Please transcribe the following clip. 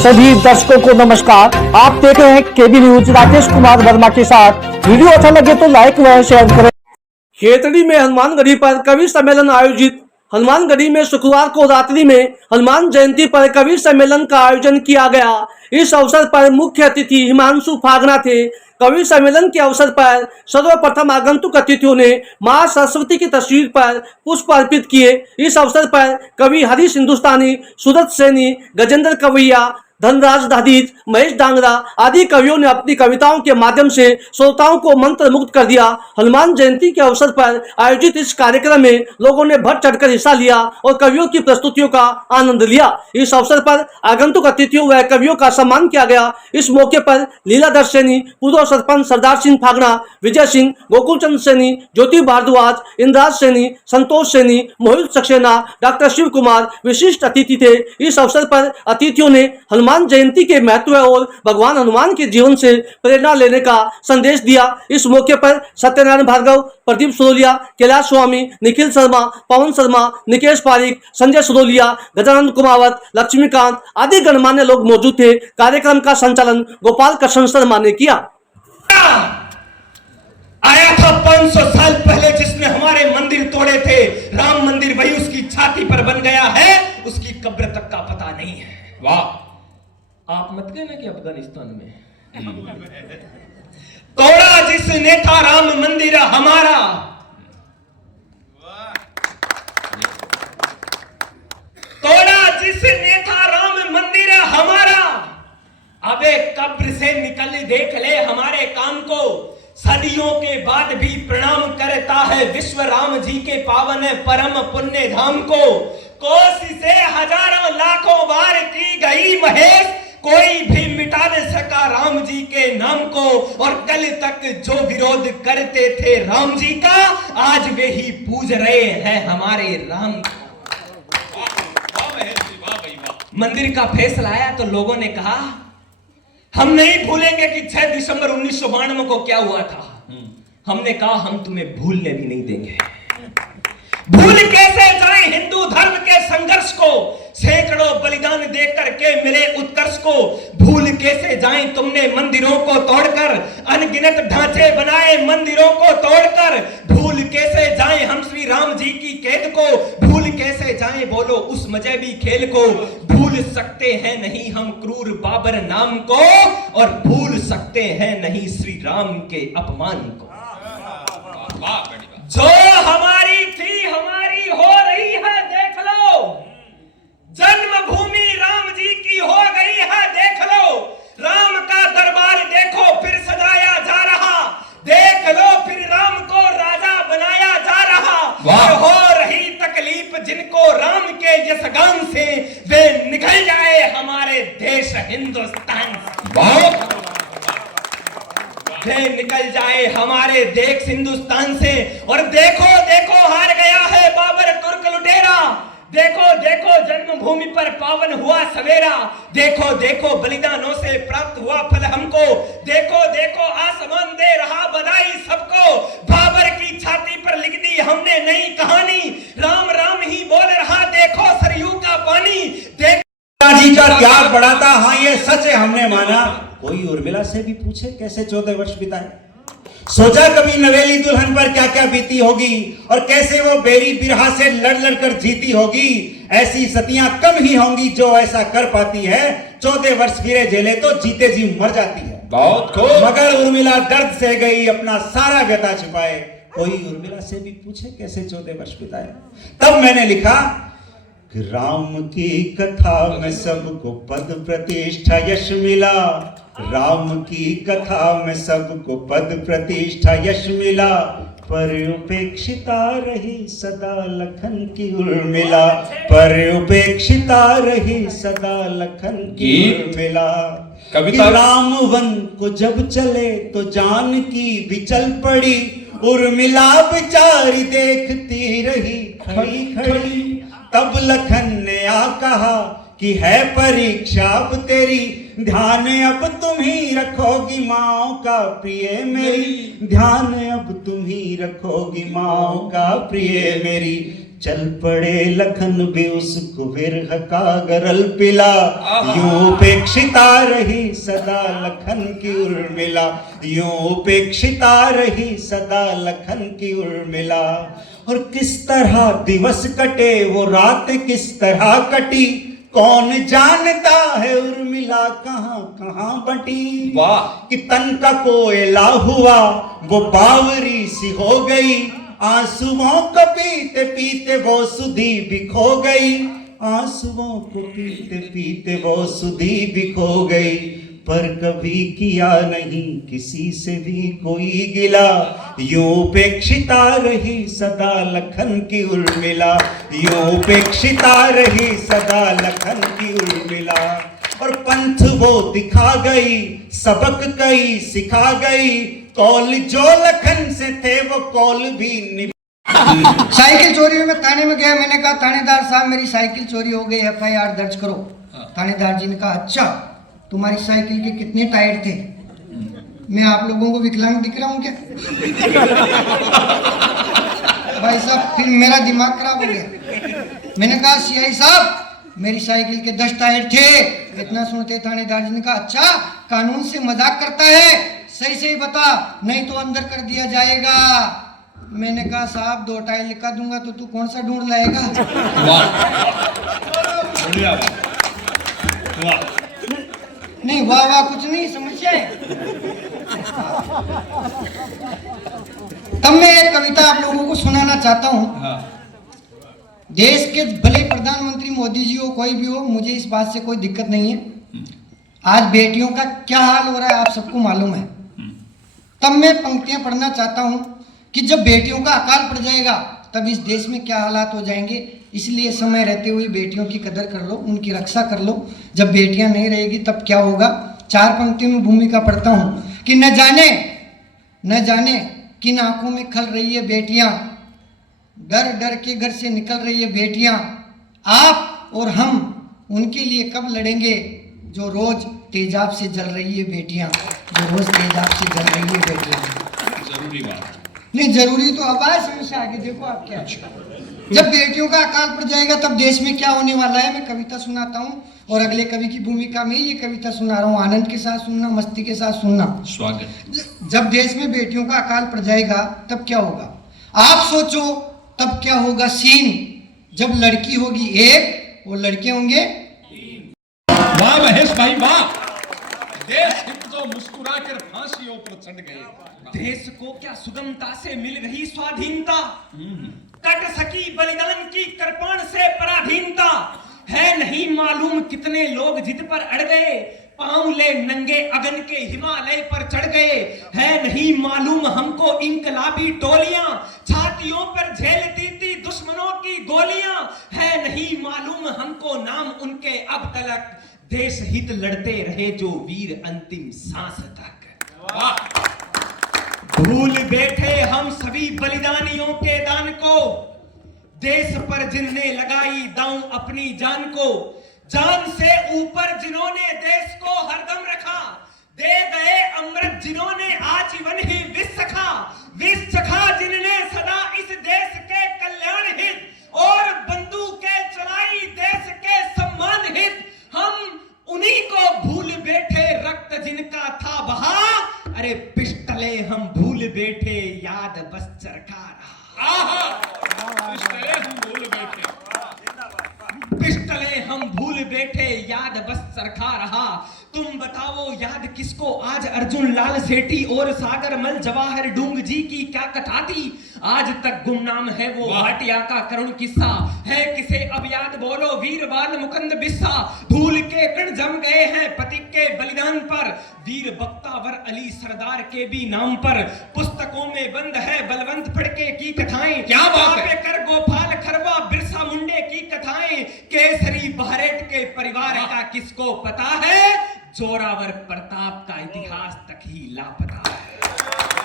सभी दर्शकों को नमस्कार। आप देख रहे हैं केबी न्यूज राकेश कुमार वर्मा के साथ। वीडियो अच्छा लगे तो लाइक व शेयर करें। खेतड़ी में हनुमानगढ़ी पर कवि सम्मेलन आयोजित। हनुमानगढ़ी में शुक्रवार को रात्रि में हनुमान जयंती पर कवि सम्मेलन का आयोजन किया गया। इस अवसर पर मुख्य अतिथि हिमांशु फागना थे। कवि सम्मेलन के अवसर पर सर्वप्रथम आगंतुक अतिथियों ने मां सरस्वती की तस्वीर पर पुष्प अर्पित किए। इस अवसर पर कवि हरीश हिंदुस्तानी, सूरत सैनी, गजेंद्र कवैया, धनराज दादीज, महेश डांगरा आदि कवियों ने अपनी कविताओं के माध्यम से श्रोताओं को मंत्र मुक्त कर दिया। हनुमान जयंती के अवसर पर आयोजित इस कार्यक्रम में लोगों ने बढ़ चढ़कर हिस्सा लिया और कवियों की प्रस्तुतियों का आनंद लिया। इस अवसर पर आगंतुक अतिथियों व कवियों का सम्मान किया गया। इस मौके पर लीलाधर सैनी, पूर्व सरपंच सरदार सिंह फागना, विजय सिंह, गोकुलचंद सैनी, ज्योति भारद्वाज, इंद्राज सैनी, संतोष सैनी, मोहित सक्सेना, डॉक्टर शिव कुमार विशिष्ट अतिथि थे। इस अवसर पर अतिथियों ने हनुमान जयंती के महत्व और भगवान हनुमान के जीवन से प्रेरणा लेने का संदेश दिया। इस मौके पर सत्यनारायण भार्गव, प्रदीप सुरोलिया, कैलाश स्वामी, निखिल शर्मा, पवन शर्मा, निकेश पारिक, संजय सुरोलिया, गजानंद कुमावत, लक्ष्मीकांत आदि गणमान्य लोग मौजूद थे। कार्यक्रम का संचालन गोपाल कृष्ण शर्मा ने किया। आया था 500 साल पहले जिसने हमारे मंदिर तोड़े थे। राम मंदिर वही उसकी छाती पर बन गया है, उसकी कब्र तक का पता नहीं है। वाह, आप मत कहना कि अफगानिस्तान में तोड़ा जिसने था राम मंदिर हमारा। तोड़ा जिसने था राम मंदिर हमारा। अबे कब्र से निकल देख ले हमारे काम को। सदियों के बाद भी प्रणाम करता है विश्व राम जी के पावन परम पुण्य धाम को। कोशिशें हजारों लाखों बार की गई महेश, कोई भी मिटा न सका राम जी के नाम को। और कल तक जो विरोध करते थे राम जी का, आज वे ही पूज रहे हैं हमारे राम को। मंदिर का फैसला आया तो लोगों ने कहा हम नहीं भूलेंगे कि 6 दिसंबर 1992 को क्या हुआ था। हमने कहा हम तुम्हें भूलने भी नहीं देंगे। भूल कैसे जाए हिंदू धर्म के संघर्ष को, सैकड़ों बलिदान देकर के मिले उत्कर्ष को। भूल कैसे जाए तुमने मंदिरों को तोड़कर, अनगिनत ढांचे बनाए मंदिरों को तोड़कर। भूल कैसे जाए हम श्री राम जी की कैद को, भूल कैसे जाए बोलो उस मजहबी खेल को। भूल सकते हैं नहीं हम क्रूर बाबर नाम को, और भूल सकते हैं नहीं श्री राम के अपमान को। जो हमारी थी हमारी हो रही है देख लो, जन्मभूमि राम जी की हो गई है देख लो। राम का दरबार देखो फिर सजाया जा रहा, देख लो फिर राम को राजा बनाया जा रहा। और हो रही तकलीफ जिनको राम के जिस गान से, वे निकल जाए हमारे देश हिंदुस्तान से। निकल जाए हमारे देश हिंदुस्तान से। और देखो देखो हार गया है बाबर तुर्क लुटेरा। देखो देखो जन्मभूमि पर पावन हुआ सवेरा। देखो देखो बलिदानों से प्राप्त हुआ फल हमको। देखो देखो आसमान दे रहा बधाई सबको। बाबर की छाती पर लिख दी हमने नई कहानी। राम राम ही बोल रहा देखो सरयू का पानी। जी का त्याग बढ़ा था, हाँ ये सच है हमने माना। कोई उर्मिला से भी पूछे कैसे 14 वर्ष बिताए। सोचा कभी नवेली दुल्हन पर क्या क्या बीती होगी, और कैसे वो बेरी बिरहा से लड़ लड़ कर जीती होगी। ऐसी सतियां कम ही होंगी जो ऐसा कर पाती है। 14 वर्ष फिरे जेले तो जीते जी मर जाती है। बहुत खूब। मगर उर्मिला दर्द से गई अपना सारा व्यथा छिपाए। कोई उर्मिला से भी पूछे कैसे 14 वर्ष बिताए। तब मैंने लिखा राम की कथा में सबको पद प्रतिष्ठा यश मिला। राम की कथा में सबको पद प्रतिष्ठा यश मिला। पर उपेक्षिता रही सदा लखन की उर्मिला। पर उपेक्षिता रही सदा लखन की उर्मिला। कविता राम वन को जब चले तो जानकी भी चल पड़ी। उर्मिला बेचारी देखती रही खड़ी खड़ी। तब लखन ने आ कहा कि है परीक्षा अब तेरी। ध्यान अब तुम ही रखोगी माओ का प्रिय मेरी। ध्यान अब तुम ही रखोगी माओ का प्रिय मेरी। चल पड़े लखन भी उसको विरह का गरल पिला, यूं उपेक्षिता रही सदा लखन की उर्मिला, यूं उपेक्षिता रही सदा लखन की उर्मिला। और किस तरह दिवस कटे वो रात किस तरह कटी, कौन जानता है उर्मिला कहाँ कहाँ बटी। वाह! कि तन का कोयला हुआ वो बावरी सी हो गई, आंसुओं को पीते पीते वो सुधी भी खो गई, आंसुओं को पीते पीते वो सुधी भी खो गई। पर कभी किया नहीं किसी से भी कोई गिला, यूं उपेक्षिता रही सदा लखन की उर्मिला, यूं उपेक्षिता रही सदा लखन की उर्मिला। और पंथ वो दिखा गई सबक कई सिखा गई, कौल जो लखन से थे वो कौल भी साइकिल चोरी हुई, मैं थाने में गया, मैंने कहा थानेदार साहब मेरी साइकिल चोरी हो गई, FIR दर्ज करो। थानेदार जी ने कहा अच्छा तुम्हारी साइकिल के कितने टायर थे? मैं आप लोगों को विकलांग दिख रहा हूँ क्या? भाई साहब फिर मेरा दिमाग खराब हो गया। मैंने कहा CI साहब मेरी साइकिल के 10 टायर थे। इतना सुनते थानेदार जी ने कहा अच्छा कानून से मजाक करता है, सही सही बता नहीं तो अंदर कर दिया जाएगा। मैंने कहा साहब 2 टायर लिखा दूंगा तो तू कौन सा ढूंढ लाएगा? नहीं वाह वाह कुछ नहीं, समस्या है। तब मैं एक कविता आप लोगों को सुनाना चाहता हूँ। देश के भले प्रधानमंत्री मोदी जी हो कोई भी हो, मुझे इस बात से कोई दिक्कत नहीं है। आज बेटियों का क्या हाल हो रहा है आप सबको मालूम है। तब मैं पंक्तियां पढ़ना चाहता हूँ कि जब बेटियों का अकाल पड़ जाएगा तब इस देश में क्या हालात हो जाएंगे। इसलिए समय रहते हुए बेटियों की कदर कर लो, उनकी रक्षा कर लो। जब बेटियां नहीं रहेगी तब क्या होगा। 4 पंक्तियों में भूमिका पढ़ता हूँ कि न जाने किन आंखों में खल रही है बेटियां, डर डर के घर से निकल रही है बेटियां। आप और हम उनके लिए कब लड़ेंगे जो रोज तेजाब से जल रही है बेटियां, जो रोज तेजाब से जल रही है बेटियां। जरूरी बात नहीं जरूरी तो अब आए समस्या आगे देखो आप क्या। जब बेटियों का अकाल पड़ जाएगा तब देश में क्या होने वाला है। मैं कविता सुनाता हूँ और अगले कवि की भूमिका में ये कविता सुना रहा हूँ। आनंद के साथ सुनना, मस्ती के साथ सुनना। स्वागत। जब देश में बेटियों का अकाल पड़ जाएगा तब क्या होगा आप सोचो। तब क्या होगा सीन जब लड़की होगी एक और लड़के होंगे। वाह महेश भाई वाह, देश हित जो मुस्कुरा कर फांसियों पर चढ़ गए। देश को क्या सुगमता से मिल रही स्वाधीनता, कट सकी बलिदान की कृपाण से पराधीनता। है नहीं मालूम कितने लोग जिद पर अड़ गए, पांव ले नंगे अगन के हिमालय पर चढ़ गए। है नहीं मालूम हमको इंकलाबी टोलियां छातियों पर झेलती थी दुश्मनों की गोलियां। है नहीं मालूम हमको नाम उनके अब तलक, देश हित लड़ते रहे जो वीर अंतिम सांस तक। भूल बैठे हम सभी बलिदानियों के दान को, देश पर जिनने लगाई दांव अपनी जान को। जान से ऊपर जिन्होंने देश को हरदम रखा, दे गए अमृत जिन्होंने आजीवन ही विष चखा जिनने सदा इस देश के कल्याण हित, और बंदूकें चलाई देश के सम्मान हित। हम उन्हीं को भूल बैठे रक्त जिनका था बहा, अरे पिस्टले हम भूल बैठे याद बस चरखा रहा। पिस्टले हम भूल बैठे, पिस्टले हम भूल बैठे याद बस चरखा रहा। तुम बताओ याद किसको आज अर्जुन लाल सेठी और सागर मल जवाहर डूंग जी की क्या कथा थी। आज तक गुमनाम है वो भाटिया का करुण किस्सा, है किसे अब याद बोलो वीर बाल मुकंद बिस्सा। धूल के कण जम गए हैं पति के बलिदान पर, वीर बख्तावर अली सरदार के भी नाम पर। पुस्तकों में बंद है बलवंत फड़के की कथाएं, क्या बात है। कर गोपाल खरबा बिरसा मुंडे की कथाएं। केसरी बहरेट के परिवार का किसको पता है, जोरावर प्रताप का इतिहास तक ही लापता है।